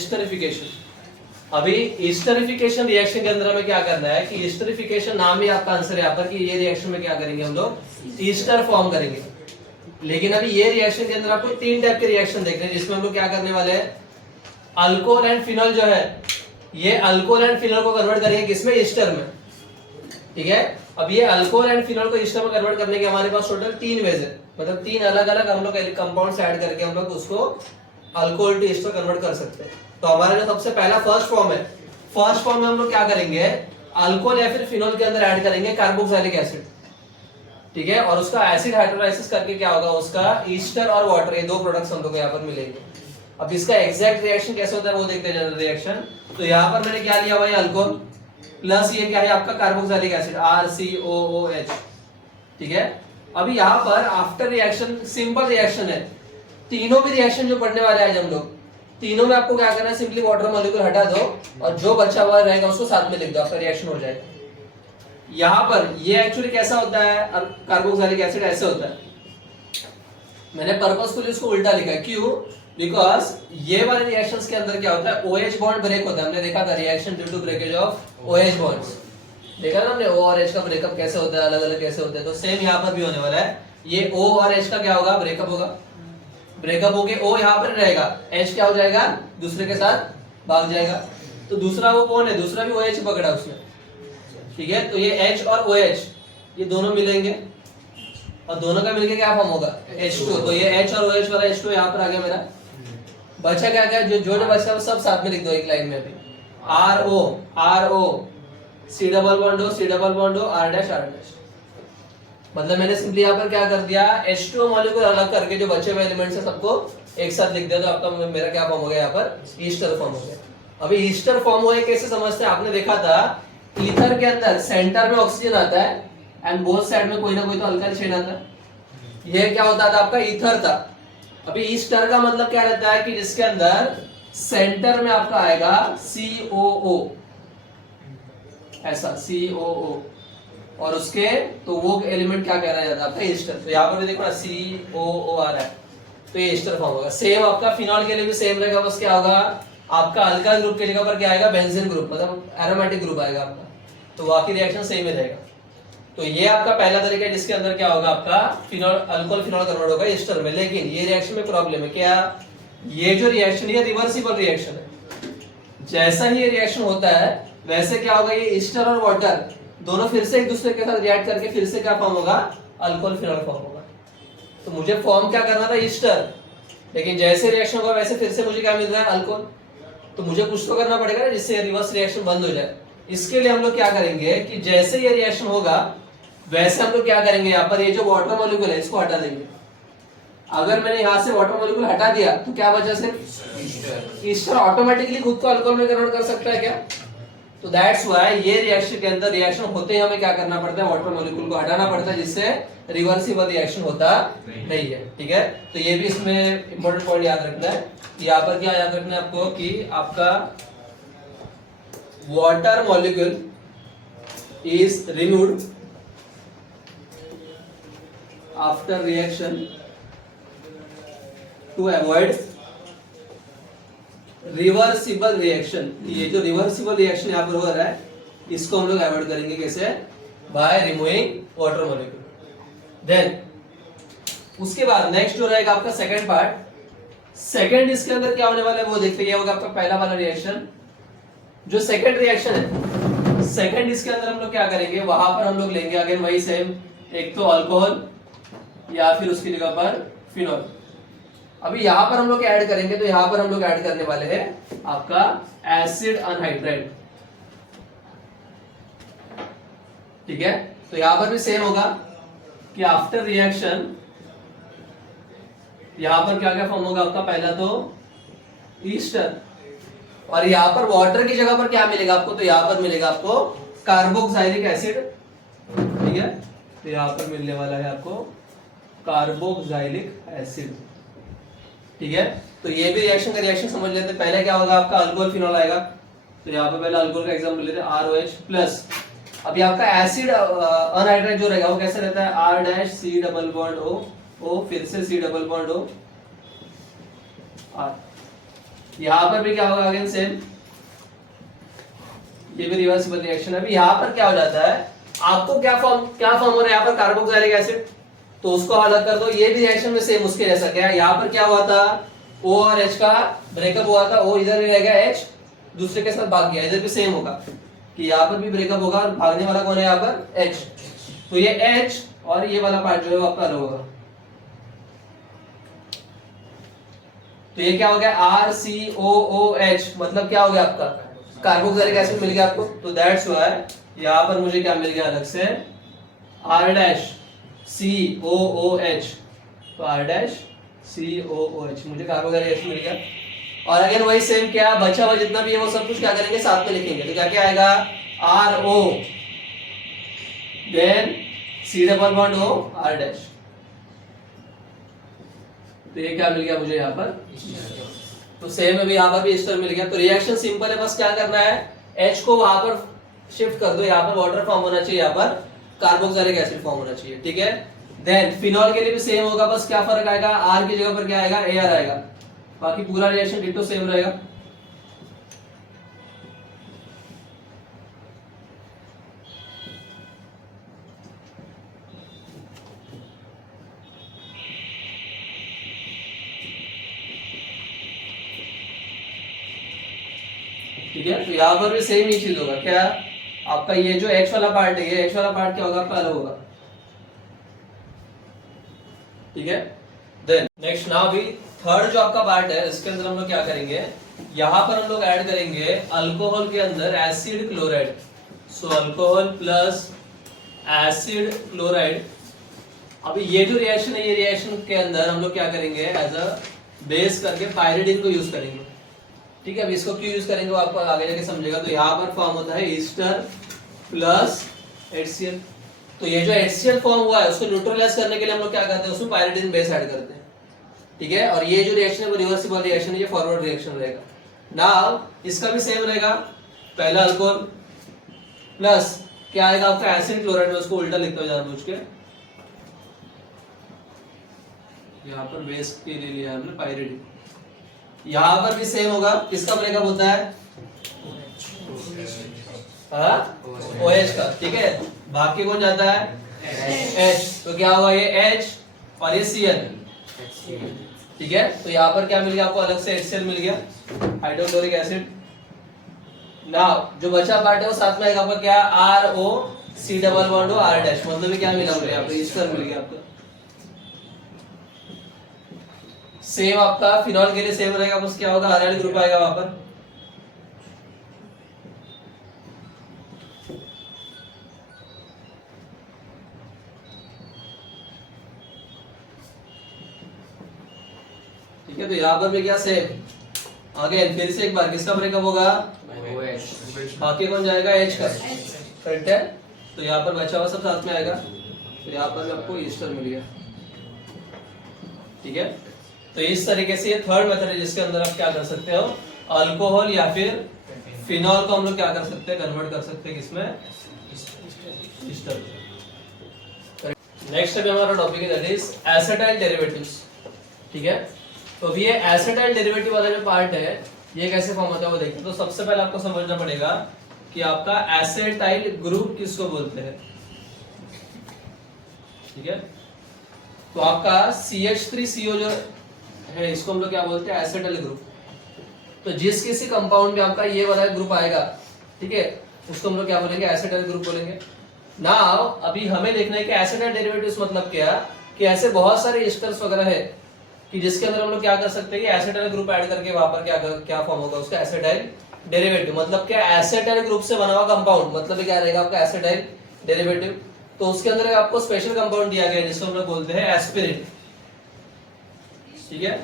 Esterification. अभी esterification reaction के अंदर हमें क्या करना है कि एस्टरिफिकेशन नाम ही आपका आंसर है यहाँ पर कि ये रिएक्शन में क्या करेंगे हम लोग ईस्टर फॉर्म करेंगे। लेकिन अभी ये रिएक्शन के अंदर आपको 3 टाइप के रिएक्शन देख रहे हैं जिसमें हम लोग क्या करने वाले हैं, अल्कोहल एंड फिनॉल जो है ये अल्कोहल एंड फिनॉल को कन्वर्ट करेंगे किसमें, ईस्टर में। ठीक है, अब ये अल्कोहल एंड फिनॉल को ईस्टर में कन्वर्ट करने के हमारे पास टोटल 3 वेज है, मतलब 3 अलग अलग हम लोग कंपाउंड्स ऐड करके हम लोग उसको अल्कोहल टू ईस्टर कन्वर्ट कर सकते हैं। तो हमारा जो सबसे पहला फर्स्ट फॉर्म है, फर्स्ट फॉर्म में हम लोग क्या करेंगे, अल्कोहल या फिर फिनॉल के अंदर ऐड करेंगे कार्बोक्सिलिक एसिड। ठीक है, और उसका एसिड हाइड्रोलाइसिस करके क्या होगा, उसका ईस्टर और वाटर ये 2 प्रोडक्ट्स हम लोग को यहाँ पर मिलेंगे। अब इसका एग्जैक्ट रिएक्शन कैसे होता है वो देखते हैं जनरल रिएक्शन। तो यहाँ पर मैंने क्या लिया भाई, अल्कोहल प्लस ये क्या है आपका कार्बोक्सिलिक एसिड RCOOH। ठीक है, अभी यहाँ पर आफ्टर रिएक्शन सिंपल रिएक्शन है, तीनों भी रिएक्शन जो पढ़ने वाले हैं आज हम लोग, तीनों में आपको क्या करना है, सिंपली वाटर मॉलिक्यूल हटा दो और जो बचा हुआ रहेगा उसको साथ में लिख दो, आपका रिएक्शन हो जाएगा। यहाँ पर ये एक्चुअली कैसा होता है, कार्बोक्सिलिक एसिड ऐसे होता है, मैंने पर्पसफुली इसको उल्टा लिखा है, क्यों, बिकॉज ये वाले रिएक्शंस के अंदर क्या होता है, OH बॉन्ड ब्रेक होता है। हमने देखा था reaction due to breakage of OH bonds, देखा ना हमने O और H का ब्रेकअप कैसे होता है, अलग अलग कैसे होते हैं। तो सेम यहाँ पर भी होने वाला है, ये O और H का क्या होगा, ब्रेकअप होगा, ब्रेकअप होके O यहाँ पर रहेगा, H क्या हो जाएगा, दूसरे के साथ भाग जाएगा। तो दूसरा वो कौन है, दूसरा भी OH पकड़ा उसने। ठीक है, तो ये H और OH ये दोनों मिलेंगे और दोनों का मिलके क्या फॉर्म होगा, H2। तो ये H और OH वाला H2 यहाँ पर आ गया मेरा। बचा क्या क्या, जो जो बचा वो सब साथ में लिख दो एक लाइन में। अभी RO C double bond O C double bond O R dash R dash, मतलब मैंने सिंपली यहाँ पर क्या कर दिया, H2 मॉलिक्यूल अलग करके जो बचे हुए एलिमेंट्स है सबको एक साथ लिख दिया। तो आपका मेरा क्या फॉर्म हो गया, यहाँ पर ईस्टर फॉर्म हो गया। अभी ईस्टर फॉर्म हुआ कैसे समझते हैं, आपने देखा था ईथर के अंदर सेंटर में ऑक्सीजन आता है एंड बोथ साइड में कोई ना कोई तो अल्काइल चेन आता है। यह क्या होता था, आपका ईथर था। अभी ईस्टर का मतलब क्या रहता है कि जिसके अंदर सेंटर में आपका आएगा COO, ऐसा COO, और उसके तो वो एलिमेंट क्या कहना जाता है आपका ईस्टर। तो यहाँ पर भी देखो ना COO आ रहा है, तो ये ईस्टर फॉर्म होगा। सेम आपका फिनॉल के लिए भी सेम रहेगा, बस क्या होगा आपका अल्काइल ग्रुप की जगह पर क्या आएगा, बेंजीन ग्रुप, मतलब एरोमेटिक ग्रुप आएगा आपका। तो बाकी रिएक्शन सेम ही रहेगा। तो ये आपका पहला तरीका है जिसके अंदर क्या होगा, आपका फिनॉल अल्कोहल फिनॉल कन्वर्ट होगा ईस्टर में। लेकिन ये रिएक्शन में प्रॉब्लम है क्या, ये जो रिएक्शन है रिवर्सिबल रिएक्शन है। जैसा ही ये रिएक्शन होता है वैसे क्या होगा, ये ईस्टर और वाटर दोनों फिर से एक दूसरे के साथ रिएक्ट करके फिर से क्या फॉर्म होगा, अल्कोहल फिनॉल फॉर्म होगा। तो मुझे फॉर्म क्या करना था, ईस्टर, लेकिन जैसे रिएक्शन होगा वैसे फिर से मुझे क्या मिल रहा है, अल्कोहल। तो मुझे कुछ तो करना पड़ेगा ना जिससे रिवर्स रिएक्शन बंद हो जाए। इसके लिए हम लोग क्या करेंगे कि जैसे ये रिएक्शन होगा वैसे हम लोग क्या करेंगे, यहाँ पर ये जो वाटर मॉलिक्यूल है इसको हटा देंगे। अगर मैंने यहाँ से वाटर मॉलिक्यूल हटा दिया तो क्या बचा, सिर्फ ईस्टर ऑटोमेटिकली खुद को अल्कोहल में कन्वर्ट कर सकता है क्या। तो दैट्स व्हाई ये रिएक्शन के अंदर रिएक्शन होते ही हमें क्या करना पड़ता है, वाटर मॉलिक्यूल को हटाना पड़ता है, जिससे रिवर्सिबल रिएक्शन होता नहीं है। ठीक है, तो ये भी इसमें इंपॉर्टेंट पॉइंट याद रखना है। यहाँ पर क्या याद रखना है आपको कि आपका water molecule is removed after reaction to avoid reversible reaction. ये जो रिवर्सिबल रिएक्शन यहाँ पर हो रहा है इसको हम लोग अवॉइड करेंगे कैसे, by removing water molecule. Then उसके बाद नेक्स्ट जो रहेगा आपका सेकंड पार्ट। सेकंड इसके अंदर क्या होने वाला है वो देखते हैं, होगा आपका पहला वाला रिएक्शन। जो सेकंड रिएक्शन है, सेकंड इसके अंदर हम लोग क्या करेंगे, वहां पर हम लोग लेंगे अगेन वही सेम, एक तो अल्कोहल या फिर उसकी जगह पर फिनॉल। अभी यहां पर हम लोग ऐड करेंगे, तो यहां पर हम लोग ऐड करने वाले हैं आपका एसिड अनहाइड्राइड। ठीक है, तो यहां पर भी सेम होगा कि आफ्टर रिएक्शन यहां पर क्या क्या फॉर्म होगा आपका, पहला तो ईस्टर, और यहां पर वाटर की जगह पर क्या मिलेगा आपको, तो यहां पर मिलेगा आपको कार्बोक्सिलिक एसिड। ठीक है, तो यहां पर मिलने वाला है आपको कार्बोक्सिलिक एसिड। ठीक है, तो ये भी रिएक्शन का रिएक्शन समझ लेते हैं। पहले क्या होगा आपका अल्कोहल फिनॉल आएगा, तो यहाँ पे पहले अल्कोहल का एग्जांपल लेते हैं ROH प्लस। अभी आपका एसिड अनहाइड्राइड जो रहेगा वो कैसे रहता है, R dash C double bond O, O फिर से C double bond O R। यहाँ पर भी क्या होगा अगेन सेम, ये भी रिवर्सिबल रिएक्शन है। अभी यहाँ पर क्या हो जाता है, आपको क्या फॉर्म हो रहा है यहाँ पर, कार्बोक्सिलिक एसिड, तो उसको अलग कर दो। ये भी रिएक्शन में सेम उसके जैसा क्या है, यहाँ पर क्या हुआ था, O और H का ब्रेकअप हुआ था, O इधर रह गया, H दूसरे के साथ भाग गया, इधर भी सेम होगा कि यहाँ पर भी ब्रेकअप होगा और भागने वाला कौन है यहाँ पर, H। तो ये H और ये वाला पार्ट जो है वो आपका अलग होगा, तो ये क्या हो गया RCOOH, मतलब क्या हो गया आपका कार्बोक्सिलिक एसिड मिल गया आपको। तो दैट्स व्हाई यहाँ पर मुझे क्या मिल गया अलग से, R-COOH, तो R-COOH मुझे कार्बोक्सिलिक एसिड मिल गया। और अगेन वही सेम क्या बचा हुआ जितना भी है वो सब कुछ क्या करेंगे साथ में लिखेंगे, तो क्या क्या आएगा RO, then C double bond O, R-, तो ये क्या मिल गया मुझे यहाँ पर, तो सेम अभी यहाँ पर भी एस्टर मिल गया। तो रिएक्शन सिंपल है, बस क्या करना है, H को वहां पर शिफ्ट कर दो, यहाँ पर वाटर फॉर्म होना चाहिए, यहाँ पर कार्बोक्सिलिक एसिड फॉर्म होना चाहिए, ठीक है। देन फिनॉल के लिए भी सेम होगा, बस क्या फर्क आएगा, R की जगह पर क्या आएगा AR आएगा, बाकी पूरा रिएक्शन डिटो सेम रहेगा। ठीक है, तो यहाँ पर भी सेम ही चीज होगा, क्या आपका ये जो H वाला पार्ट है, ये H वाला पार्ट क्या होगा आपका अलग होगा, ठीक है। देन नेक्स्ट नाउ अभी थर्ड जो आपका पार्ट है, इसके अंदर हम लोग क्या करेंगे, यहाँ पर हम लोग ऐड करेंगे अल्कोहल के अंदर एसिड क्लोराइड, सो अल्कोहल प्लस एसिड क्लोराइड। अभी ये जो रिएक्शन है, ये रिएक्शन के अंदर हम लोग क्या करेंगे, एज अ बेस करके पायरिडीन को यूज करेंगे, ठीक है। अभी इसको क्यों यूज करेंगे वो आपको आगे जाके समझेगा। तो यहाँ पर फॉर्म होता है ईस्टर प्लस HCl, तो ये जो HCl फॉर्म हुआ है उसको न्यूट्रलाइज करने के लिए हम लोग क्या करते हैं, उसमें पायरिडीन बेस ऐड करते हैं, ठीक है। और ये जो रिएक्शन है वो रिवर्सिबल रिएक्शन है, ये फॉरवर्ड रिएक्शन रहेगा। नाउ इसका भी सेम रहेगा, पहला अल्कोहल प्लस क्या आएगा आपका एसिड क्लोराइड, में उसको उल्टा लिखता हूं जानबूझ के, यहाँ पर बेस के लिए लिया हमने पायरिडीन। यहाँ पर भी सेम होगा, किसका ब्रेकअप होता है, OH का, ठीक है। भाग के कौन जाता है, H, तो क्या होगा ये H और ये Cl, ठीक है। तो यहाँ पर क्या मिल गया आपको अलग से HCl मिल गया, हाइड्रोक्लोरिक एसिड। नाउ जो बचा पार्ट है वो साथ में आएगा आपका क्या, RO C double bond R-, मतलब क्या मिला मुझे यहाँ पे ईस्टर मिल गया आपका। सेम आपका फिनॉल के लिए सेम रहेगा, बस क्या होगा अराइल ग्रुप आएगा वहां पर, ठीक है। तो यहाँ पर भी क्या सेम, अगेन फिर से एक बार किसका ब्रेकअप होगा, बाकी कौन जाएगा H का, करेक्ट है। तो यहाँ पर बचा हुआ सब साथ में आएगा, तो यहाँ पर भी आपको ईस्टर मिल गया, ठीक है। तो इस तरीके से ये थर्ड मेथड है जिसके अंदर आप क्या कर सकते हो, अल्कोहल या फिर फिनॉल को हम लोग क्या कर सकते हैं, कन्वर्ट कर सकते हैं किसमें, ईस्टर। नेक्स्ट अभी हमारा टॉपिक है दैट इज एसिटाइल डेरिवेटिव्स, ठीक है। तो अभी ये एसिटाइल डेरिवेटिव वाला जो पार्ट है ये कैसे फॉर्म होता है वो देखते हैं। तो सबसे पहले आपको समझना पड़ेगा कि आपका एसिटाइल ग्रुप किसको बोलते हैं, ठीक है। तो आपका CH3CO जो है इसको हम लोग क्या बोलते हैं, एसिटाइल ग्रुप। तो जिस किसी कंपाउंड में आपका ये वाला ग्रुप आएगा, ठीक है, उसको हम लोग क्या बोलेंगे, एसिटाइल ग्रुप बोलेंगे। नाउ अभी हमें देखना है कि एसिटाइल डेरिवेटिव्स मतलब क्या, कि ऐसे बहुत सारे एस्टर्स वगैरह है कि जिसके अंदर हम लोग क्या कर सकते हैं कि एसिटाइल ग्रुप ऐड करके वहां पर क्या फॉर्म होगा उसका, एसिटाइल डेरिवेटिव। मतलब क्या, एसिटाइल ग्रुप से बना हुआ कंपाउंड, मतलब क्या रहेगा आपका एसिटाइल डेरिवेटिव। तो उसके अंदर आपको स्पेशल कंपाउंड दिया गया है जिसको हम लोग बोलते हैं एस्पिरिन, ठीक है।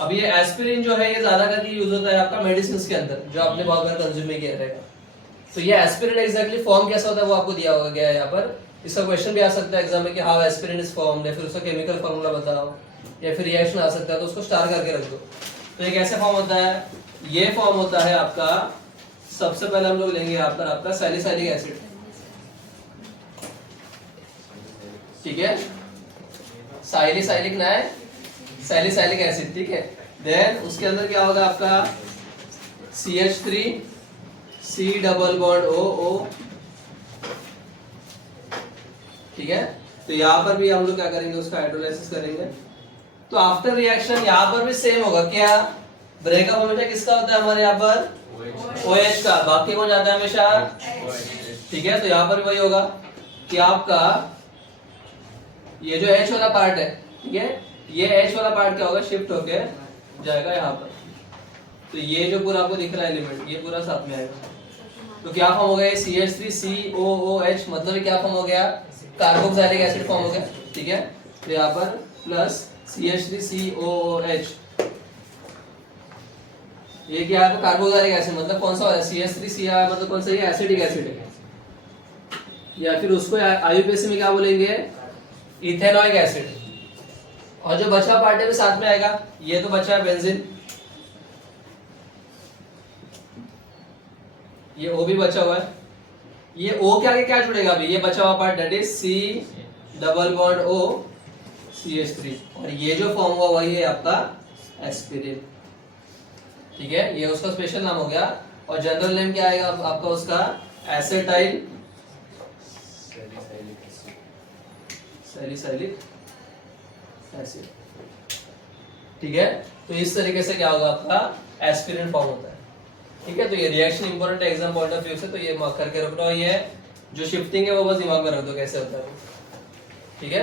अब ये एस्पिरिन जो है ये ज्यादा करके यूज होता है आपका मेडिसिन के अंदर, जो आपने बहुत बार कंज्यूम किया रहेगा। तो ये एस्पिरिन एग्जैक्टली फॉर्म कैसा होता है वो आपको दिया गया है यहाँ पर। इसका क्वेश्चन भी आ सकता है एग्जाम में कि हाउ एस्पिरिन इज फॉर्म्ड, या फिर उसका केमिकल फार्मूला बताओ, या फिर रिएक्शन आ सकता है, तो उसको स्टार करके रख दो। तो ये कैसे फॉर्म होता है, ये फॉर्म होता है आपका, सबसे पहले हम लोग लेंगे यहाँ पर आपका सैलिसाइलिक एसिड, ठीक है, सैलिसाइलिक ना है, सैलिसाइलिक एसिड, ठीक है। देन उसके अंदर क्या होगा आपका CH3 C double bond O, ठीक है। तो यहाँ पर भी हम लोग क्या करेंगे, उसका हाइड्रोलाइसिस करेंगे। तो आफ्टर रिएक्शन यहाँ पर भी सेम होगा क्या, ब्रेकअप हमेशा किसका होता है हमारे यहाँ पर, OH का, बाकी कौन जाता है हमेशा, ठीक है। तो यहाँ पर वही होगा कि आपका ये जो H वाला पार्ट है, ठीक है, ये H वाला पार्ट क्या होगा, शिफ्ट होके जाएगा यहाँ पर। तो ये जो पूरा आपको दिख रहा है एलिमेंट, ये पूरा साथ में आएगा। तो क्या फॉर्म हो गया, CH3COOH, मतलब क्या फॉर्म हो गया, कार्बोक्सिलिक एसिड फॉर्म हो गया, ठीक है। तो यहाँ पर प्लस CH3COOH, ये क्या है, कार्बोक्सिलिक एसिड, मतलब कौन सा हो रहा है, CH3 आया, मतलब कौन सा, ये एसिडिक एसिड है, या फिर उसको आईयूपीएसी में क्या बोलेंगे, इथेनॉइक एसिड। और जो बचा पार्ट है भी साथ में आएगा, ये तो बचा है बेंजीन, ये O भी बचा हुआ है, ये O के आगे क्या जुड़ेगा अभी, ये बचा हुआ part that is C double bond O CH3, और ये जो फॉर्म हुआ वही है आपका एस्पिरिन, ठीक है। ये उसका स्पेशल नाम हो गया। और जनरल नेम क्या आएगा आपका उसका, एसेटाइल सैलिसाइलिक एसिड, ठीक है। तो इस तरीके से क्या होगा, आपका एस्पिरिन फॉर्म होता है, ठीक है। तो ये रिएक्शन इंपॉर्टेंट है एग्जाम पॉइंट ऑफ व्यू से, तो ये मार्क करके रख लो। ये जो शिफ्टिंग है वो बस दिमाग में रख दो कैसे होता है, ठीक है।